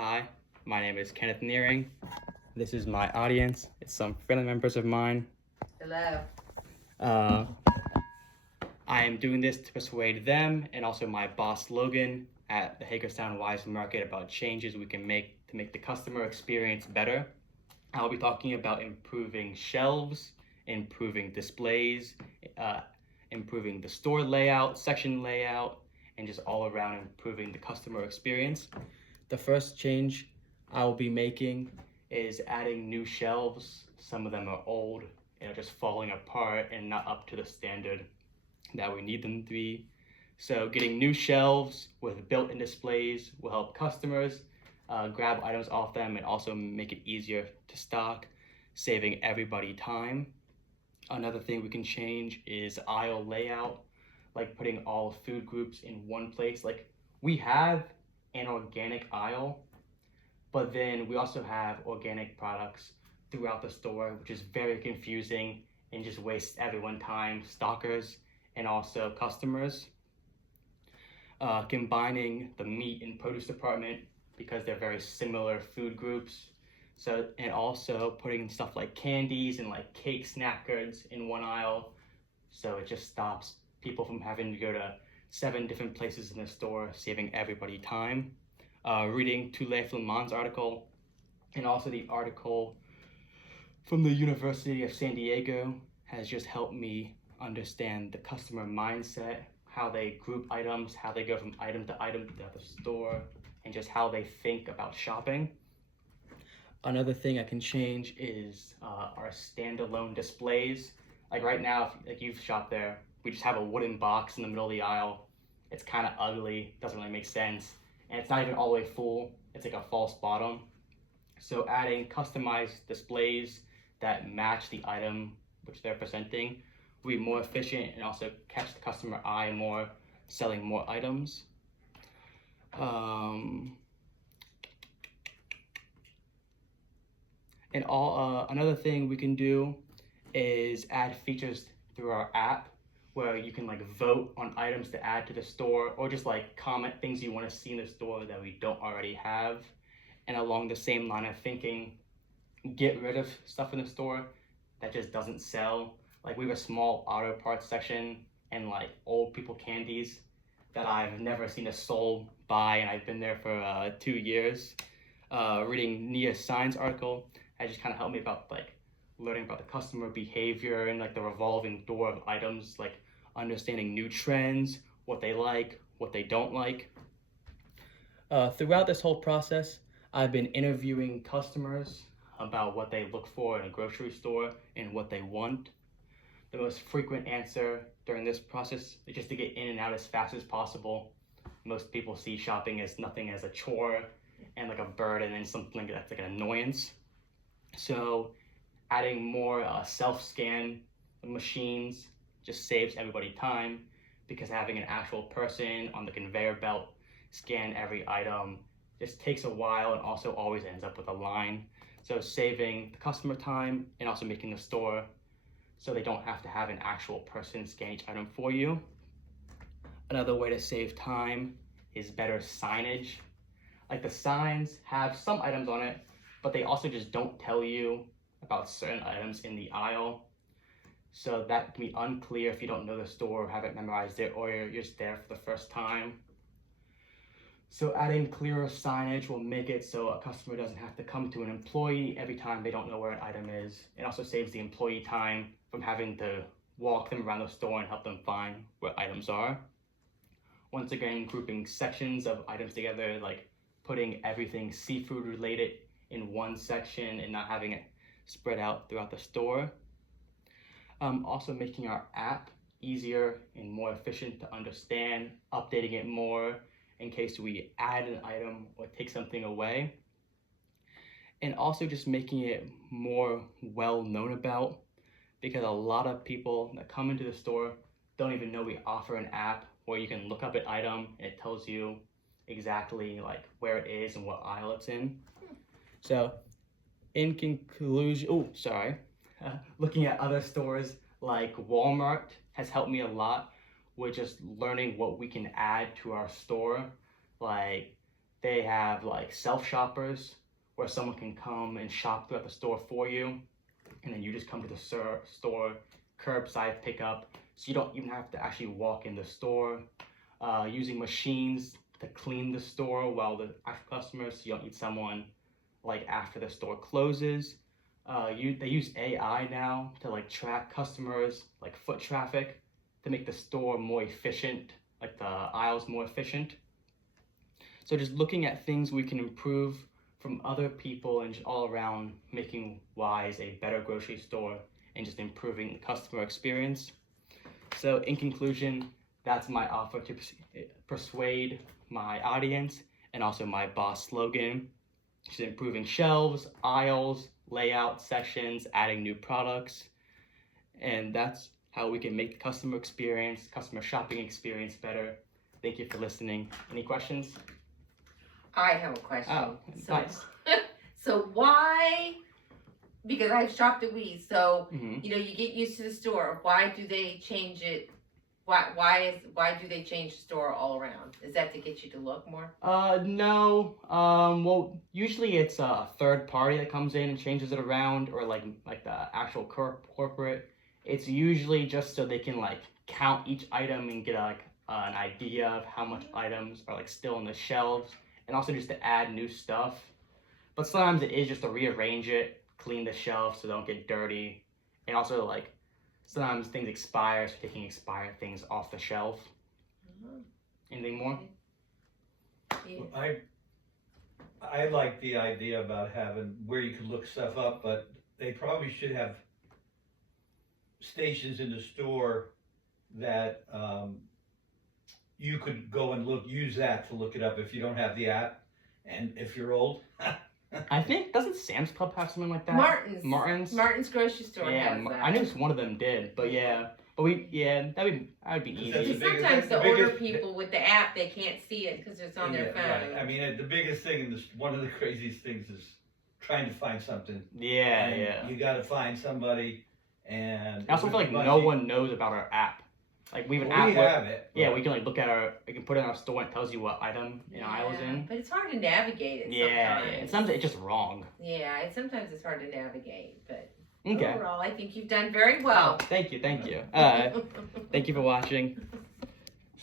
Hi, my name is Kenneth Nearing. This is my audience. It's some friendly members of mine. Hello. Uh, I am doing this to persuade them and also my boss Logan at the Hagerstown Wise Market about changes we can make to make the customer experience better. I'll be talking about improving shelves, improving displays, improving the store layout, section layout, and just all around improving the customer experience. The first change I'll be making is adding new shelves. Some of them are old and are just falling apart and not up to the standard that we need them to be. So getting new shelves with built-in displays will help customers grab items off them and also make it easier to stock, saving everybody time. Another thing we can change is aisle layout, like putting all food groups in one place. Like we have an organic aisle, but then we also have organic products throughout the store, which is very confusing and just wastes everyone's time, stockers and also customers. Combining the meat and produce department because they're very similar food groups. So, and also putting stuff like candies and like cake snack goods in one aisle. So it just stops people from having to go to 7 different places in the store, saving everybody time. Reading Tule Flaman's article and also the article from the University of San Diego has just helped me understand the customer mindset, how they group items, how they go from item to item at the store, and just how they think about shopping. Another thing I can change is our standalone displays. Like right now, if you've shopped there, we just have a wooden box in the middle of the aisle. It's kind of ugly, doesn't really make sense, and it's not even all the way full. It's like a false bottom. So adding customized displays that match the item which they're presenting will be more efficient and also catch the customer eye more, selling more items. Another thing we can do is add features through our app where you can like vote on items to add to the store or just like comment things you want to see in the store that we don't already have. And along the same line of thinking, get rid of stuff in the store that just doesn't sell. Like we have a small auto parts section and like old people candies that I've never seen a soul buy, and I've been there for 2 years. Reading Nia Sign's article has just kind of helped me about like learning about the customer behavior and like the revolving door of items, like understanding new trends, what they like, what they don't like. Throughout this whole process, I've been interviewing customers about what they look for in a grocery store and what they want. The most frequent answer during this process is just to get in and out as fast as possible. Most people see shopping as nothing as a chore and like a burden and something that's like an annoyance. So adding more self-scan machines just saves everybody time because having an actual person on the conveyor belt scan every item just takes a while and also always ends up with a line. So saving the customer time and also making the store so they don't have to have an actual person scan each item for you. Another way to save time is better signage. Like the signs have some items on it, but they also just don't tell you about certain items in the aisle. So that can be unclear if you don't know the store or haven't memorized it or you're just there for the first time. So adding clearer signage will make it so a customer doesn't have to come to an employee every time they don't know where an item is. It also saves the employee time from having to walk them around the store and help them find where items are. Once again, grouping sections of items together, like putting everything seafood related in one section and not having it spread out throughout the store. Also making our app easier and more efficient to understand, updating it more in case we add an item or take something away. And also just making it more well known about, because a lot of people that come into the store don't even know we offer an app where you can look up an item and it tells you exactly like where it is and what aisle it's in. So in conclusion, looking at other stores like Walmart has helped me a lot with just learning what we can add to our store, like They have like self-shoppers where someone can come and shop throughout the store for you, and then you just come to the store, curbside pickup, so you don't even have to actually walk in the store. Using machines to clean the store while the actual customers, so you don't need someone like after the store closes. They use AI now to like track customers, like foot traffic, to make the store more efficient, like the aisles more efficient. So just looking at things we can improve from other people and just all around making Wise a better grocery store and just improving the customer experience. So in conclusion, that's my offer to persuade my audience and also my boss slogan, which is improving shelves, aisles, layout, sections, adding new products. And that's how we can make the customer shopping experience better. Thank you for listening. Any questions? I have a question. Oh, nice. So why, because I've shopped at Weeze, so, Mm-hmm. you get used to the store. Why do they change it? Why do they change the store all around? Is that to get you to look more? No. Well, usually it's a third party that comes in and changes it around, or like the actual corporate. It's usually just so they can like count each item and get like an idea of how much items are like still on the shelves, and also just to add new stuff. But sometimes it is just to rearrange it, clean the shelves so they don't get dirty, and also like sometimes things expire, so taking expired things off the shelf. Anything more? Yeah. Well, I like the idea about having where you can look stuff up, but they probably should have stations in the store that you could go and use that to look it up if you don't have the app, and if you're old. I think, doesn't Sam's Club have something like that? Martin's grocery store Yeah, has that. I knew one of them did, but yeah. But that would be easy. That's Because sometimes the older people with the app, they can't see it because it's on their phone. Right. I mean, the biggest thing in this, one of the craziest things is trying to find something. Yeah, And yeah. You got to find somebody, and I also feel like no one knows about our app. Like we have an app. We have it. Yeah, we can like look at we can put it in our store and it tells you what item aisle's in. But it's hard to navigate it Yeah, sometimes. and sometimes it's just wrong. Yeah, sometimes it's hard to navigate, but Okay. overall, I think you've done very well. Oh, thank you. Thank you for watching.